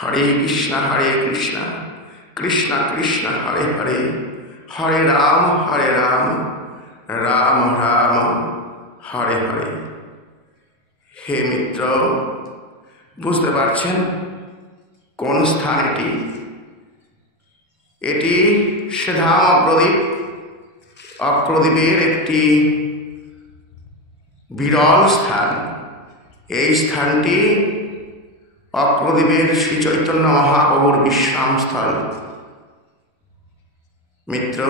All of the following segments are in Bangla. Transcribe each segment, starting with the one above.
হরে কৃষ্ণ কৃষ্ণ কৃষ্ণ হরে হরে, হরে রাম রাম রাম হরে হরে। হে মিত্র, বুঝতে পারছেন কোন স্থান এটি? এটি শ্রীধাম অগ্রদ্বীপ। অগ্রদ্বীপের একটি বিরল স্থান। এই স্থানটি অগ্রদ্বীপের শ্রী চৈতন্য মহাপ্রভুর বিশ্রামস্থল। মিত্র,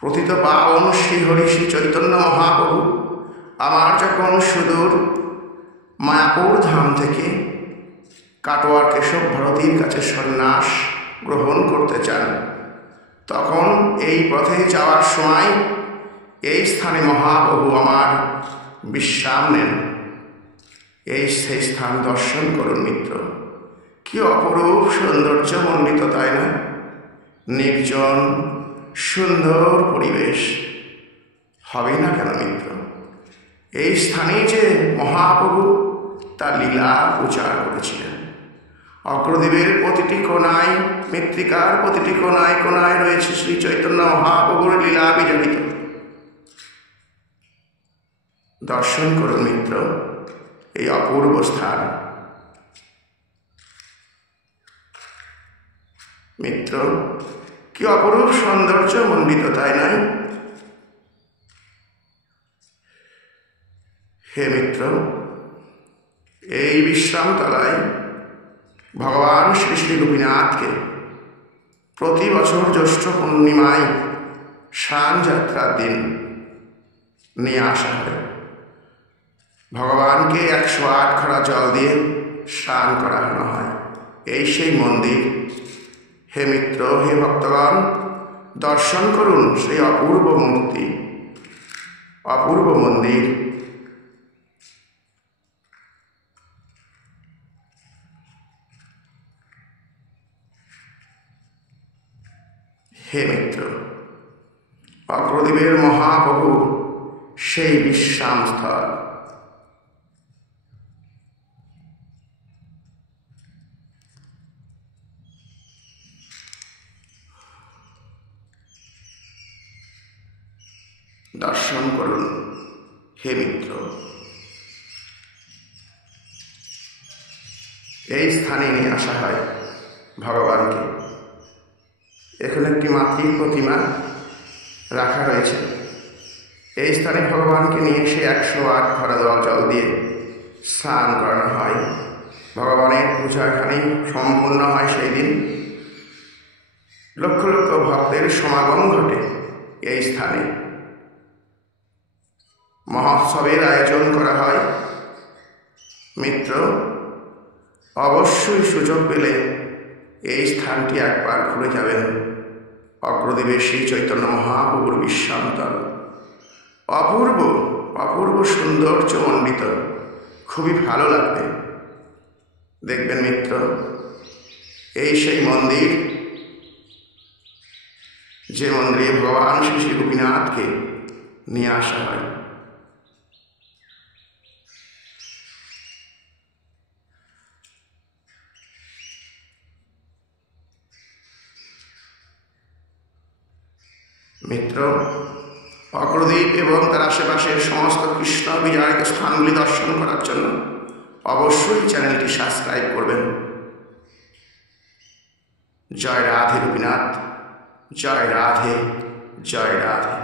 প্রথিত পাবন শ্রীহরি শ্রী চৈতন্য মহাপ্রভু আমার যখন সুদূর মায়াপুর ধাম থেকে কাটোয়ার কেশব ভারতীর কাছে সন্ন্যাস গ্রহণ করতে চান, তখন এই পথে যাওয়ার সময় এই স্থানে মহাপ্রভু আমার বিশ্রাম নেন। এই সেই স্থান দর্শন করুন মিত্র। কি অপরূপ সৌন্দর্য মণ্ডিত, তাই না? নির্জন সুন্দর পরিবেশ হবে না কেন মিত্র? এই স্থানে যে মহাপ্রভু তার লীলা প্রচার করেছিলেন। অগ্রদ্বীপের প্রতিটি কোণায়, মৃত্তিকার প্রতিটি কোণায় কোণায় রয়েছে শ্রী চৈতন্য মহাপ্রভুর লীলা বিজড়িত। দর্শন করুন মিত্র এই অপূর্ব স্থান। মিত্র, কি অপরূপ সৌন্দর্য মণ্ডিত, তাই নয়? হে মিত্র, এই বিশ্রামতলায় ভগবান শ্রী শ্রী গোপীনাথকে প্রতি বছর জ্যৈষ্ঠ পূর্ণিমায় স্নান যাত্রার দিন নিয়ে আসা হয়। ভগবানকে 108 ঘড়া জল দিয়ে স্নান করানো হয়। এই সেই মন্দির। হে মিত্র, হে ভক্তগণ, দর্শন করুন সেই অপূর্ব মূর্তি, অপূর্ব মন্দির। হে মিত্র, অগ্রদ্বীপের মহাপ্রভু সেই বিশ্রামস্থল। দর্শন করুন হে মিত্র। এই স্থানে নিয়ে আসা হয় ভগবানকে। এখানে একটি মাতৃ প্রতিমা রাখা রয়েছে। এই স্থানে ভগবানকে নিয়ে এসে 108 ঘড়া জল দিয়ে স্নান করানো হয়। ভগবানের পূজা এখানে সম্পূর্ণ হয়। সেই দিন লক্ষ লক্ষ ভক্তের সমাগম ঘটে। এই স্থানে মহোৎসবের আয়োজন করা হয়। মিত্র, অবশ্যই সুযোগ পেলে এই স্থানটি একবার ঘুরে যাবেন। অগ্রদ্বীপের শ্রী চৈতন্য মহাপ্রভুর বিশ্রামস্থল অপূর্ব অপূর্ব সৌন্দর্য মণ্ডিত। খুবই ভালো লাগবে। দেখবেন মিত্র, এই সেই মন্দির যে মন্দিরে ভগবান শ্রী শ্রী গোপীনাথকে নিয়ে আসা হয়। মিত্র, অগ্রদ্বীপ এবং তার আশেপাশের সমস্ত কৃষ্ণ বিজড়িত স্থানগুলি দর্শন করার জন্য অবশ্যই চ্যানেলটি সাবস্ক্রাইব করবেন। জয় রাধে গোপীনাথ, জয় রাধে, জয় রাধে।